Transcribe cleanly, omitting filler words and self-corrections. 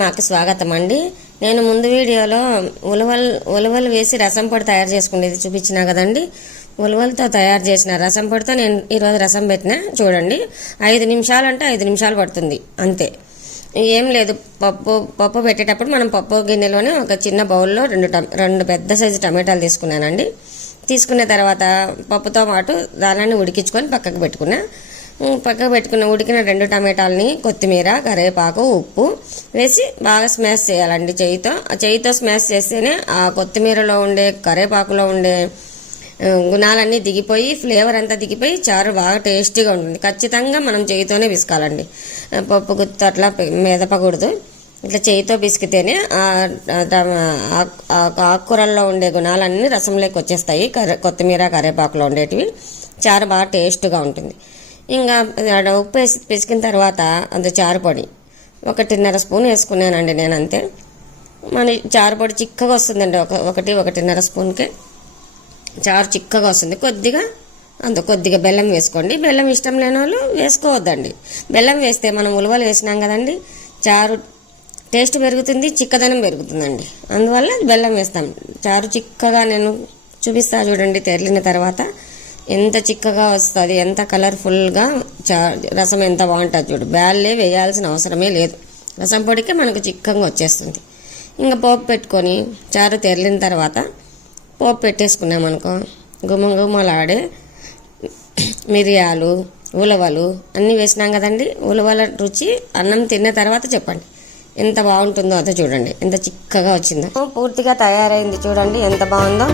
మాకు స్వాగతం అండి. నేను ముందు వీడియోలో ఉలవలు వేసి రసం పొడి తయారు చేసుకునేది చూపించినా కదండి. ఉలవలతో తయారు చేసిన రసం పొడితో నేను ఈరోజు రసం పెట్టినా. చూడండి, 5 నిమిషాలు అంటే 5 నిమిషాలు పడుతుంది అంతే. ఏం లేదు, పప్పు పెట్టేటప్పుడు మనం పప్పు గిన్నెలోనే ఒక చిన్న బౌల్లో 2 పెద్ద సైజు టమాటాలు తీసుకున్నానండి. తీసుకున్న తర్వాత పప్పుతో పాటు దానాన్ని ఉడికించుకొని పక్కకు పెట్టుకున్న ఉడికిన 2 టమాటాలని కొత్తిమీర, కరివేపాకు, ఉప్పు వేసి బాగా స్మాష్ చేయాలండి. చేయితో స్మాష్ చేస్తేనే ఆ కొత్తిమీరలో ఉండే, కరివేపాకులో ఉండే గుణాలన్నీ దిగిపోయి, ఫ్లేవర్ అంతా దిగిపోయి చారు బాగా టేస్టీగా ఉంటుంది. ఖచ్చితంగా మనం చేయితోనే పిసకాలండి. పప్పు గుత్తి అట్లా మెదపకూడదు. ఇట్లా చేయితో పిసికితేనే ఆకుకూరల్లో ఉండే గుణాలన్నీ రసంలోకి వచ్చేస్తాయి. కొత్తిమీర, కరివేపాకులో ఉండేటివి. చారు బాగా టేస్ట్గా ఉంటుంది. ఇంకా ఉప్పు వేసి పిసికిన తర్వాత అంత చారు పొడి 1.5 స్పూన్ వేసుకున్నానండి నేను, అంతే. మన చారు పొడి చిక్కగా వస్తుందండి. 1.5 స్పూన్కే చారు చిక్కగా వస్తుంది. కొద్దిగా బెల్లం వేసుకోండి. బెల్లం ఇష్టం లేని వాళ్ళు వేసుకోవద్దండి. బెల్లం వేస్తే మనం ఉలవలు వేసినాం కదండి, చారు టేస్ట్ పెరుగుతుంది, చిక్కదనం పెరుగుతుందండి. అందువల్ల బెల్లం వేస్తాం. చారు చిక్కగా నేను చూపిస్తా చూడండి. తెరిలిన తర్వాత ఎంత చిక్కగా వస్తుంది, ఎంత కలర్ఫుల్గా రసం ఎంత బాగుంటుంది చూడు. బ్యాల్లే వేయాల్సిన అవసరమే లేదు. రసం పొడికే మనకు చిక్కగా వచ్చేస్తుంది. ఇంకా పోపు పెట్టుకొని చారు తెరిలిన తర్వాత పోపు పెట్టేసుకున్నామనుకో, గుమలాడే మిరియాలు, ఉలవలు అన్నీ వేసినాం కదండి. ఉలవల రుచి అన్నం తిన్న తర్వాత చెప్పండి ఎంత బాగుంటుందో. అదే చూడండి ఎంత చిక్కగా వచ్చిందో. పూర్తిగా తయారైంది చూడండి ఎంత బాగుందో.